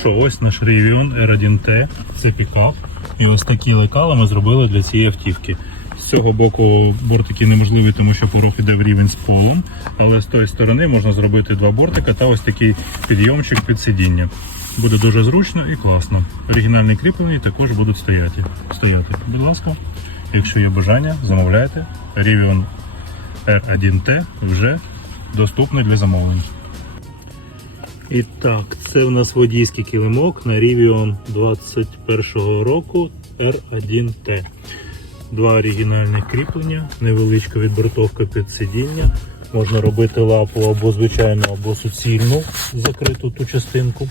що, ось наш Rivian R1T, це пікап. І ось такі лекала ми зробили для цієї автівки. З цього боку бортики неможливі, тому що порог іде в рівень з полом. Але з тої сторони можна зробити два бортика та ось такий підйомчик під сидіння. Буде дуже зручно і класно. Оригінальні кріплені також будуть стояти. стояти. Будь ласка, якщо є бажання, замовляйте. Rivian R1T вже доступний для замовлень. І так, це в нас водійський килимок на Rivian 21 року R1T. Два оригінальних кріплення, невеличка відбортовка під сидіння. Можна робити лапу або звичайну, або суцільну, закриту ту частинку.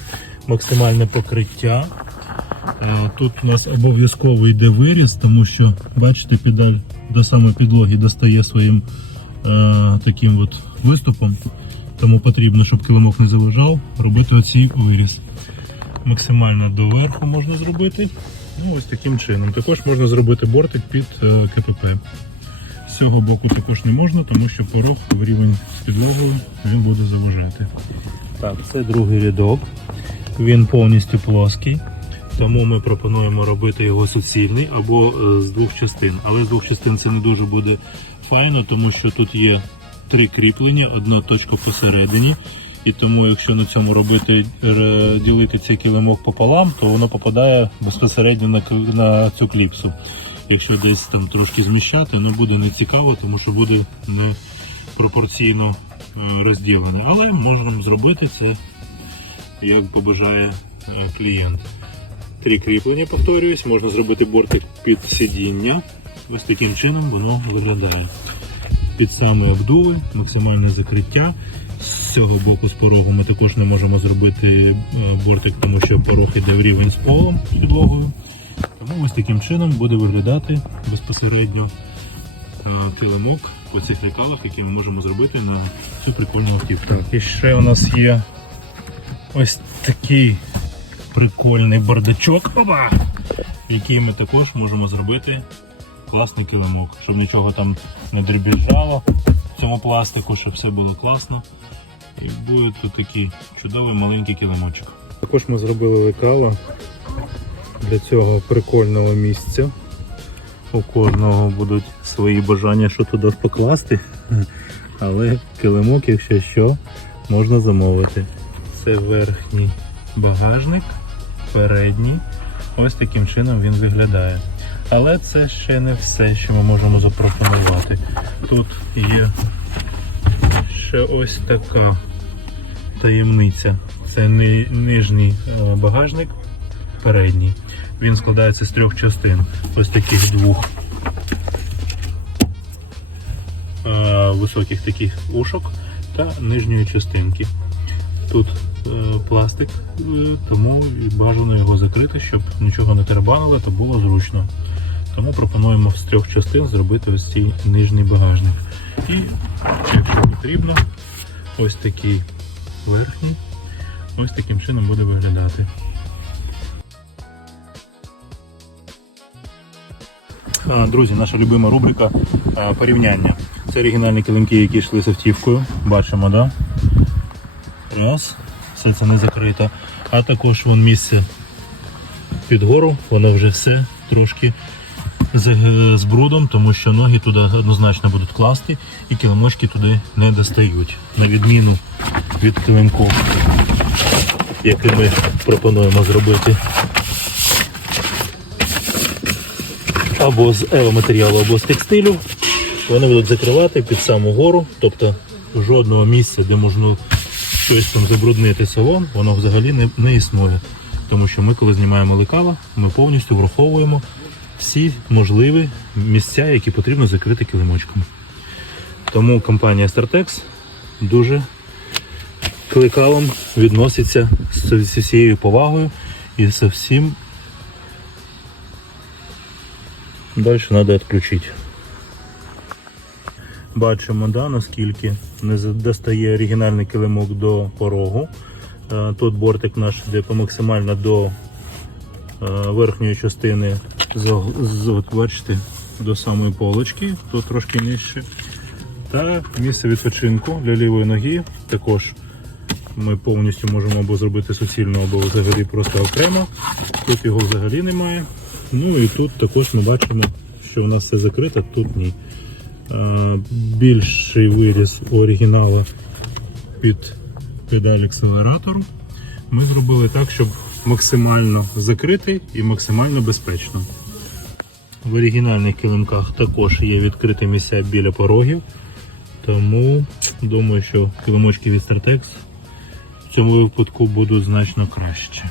Максимальне покриття. Тут у нас обов'язково йде виріз, тому що, бачите, педаль до самої підлоги достає своїм е, таким от виступом. Тому потрібно, щоб килимок не заважав, робити оцей виріз. Максимально доверху можна зробити. Ну, ось таким чином. Також можна зробити бортик під е, КПП. З цього боку також не можна, тому що порог в рівень з підлогою він буде заважати. Так, це другий рядок. Він повністю плоский. Тому ми пропонуємо робити його суцільний або е, з двох частин. Але з двох частин це не дуже буде файно, тому що тут є три кріплення, одна точка посередині. І тому, якщо на цьому робити ділити цей килимок пополам, то воно попадає безпосередньо на, на цю кліпсу. Якщо десь там трошки зміщати, воно буде не цікаво, тому що буде не пропорційно е, розділене. Але можемо зробити це як побажає е, клієнт. Три кріплення, повторююсь, можна зробити бортик під сидіння. Ось таким чином воно виглядає. Під саме обдуви, максимальне закриття. З цього боку з порогу ми також не можемо зробити е, бортик, тому що порог іде в рівень з полом підлогою. Тому ось таким чином буде виглядати безпосередньо е, килимок по цих лекалах, які ми можемо зробити на цю прикольну автівку. Так, і ще у нас є ось такий прикольний бардачок, який ми також можемо зробити класний килимок, щоб нічого там не дрібіжало в цьому пластику, щоб все було класно. І буде тут такий чудовий маленький килимочок. Також ми зробили лекало для цього прикольного місця. У кожного будуть свої бажання, що туди покласти. Але килимок, якщо що, можна замовити. Це верхній багажник, передній. Ось таким чином він виглядає. Але це ще не все, що ми можемо запропонувати. Тут є ще ось така таємниця. Це ни- нижній е, багажник, передній. Він складається з трьох частин. Ось таких двох е, високих таких ушок та нижньої частинки. Тут е, пластик, тому бажано його закрити, щоб нічого не тербанило та було зручно. Тому пропонуємо з трьох частин зробити ось цей нижній багажник. І, якщо потрібно, ось такий верхній, ось таким чином буде виглядати. Друзі, наша любима рубрика порівняння. Це оригінальні килимки, які йшли з автівкою. Бачимо, да? Раз, все це не закрито. А також вон місце під гору, воно вже все трошки з, з брудом, тому що ноги туди однозначно будуть класти і килимочки туди не достають. На відміну від килимків, які ми пропонуємо зробити або з ево-матеріалу, або з текстилю. Вони будуть закривати під саму гору, тобто жодного місця, де можна щось там забруднити салон, воно взагалі не, не існує. Тому що ми, коли знімаємо лекала, ми повністю враховуємо всі можливі місця, які потрібно закрити килимочком. Тому компанія Startex дуже к лекалам відноситься з усією повагою і з всім. Далі треба відключити. Бачимо, да, наскільки не достає оригінальний килимок до порогу. Е, Тут бортик наш йде максимально до верхньої частини, бачите, до самої полочки, тут трошки нижче. Та місце відпочинку для лівої ноги також ми повністю можемо або зробити суцільно, або взагалі просто окремо. Тут його взагалі немає. Ну і тут також ми бачимо, що у нас все закрито, тут ні. Е, Більший виріз у оригінала під педаль акселератору. Ми зробили так, щоб максимально закритий і максимально безпечно. В оригінальних килимках також є відкриті місця біля порогів. Тому думаю, що килимочки від Startex в цьому випадку будуть значно краще.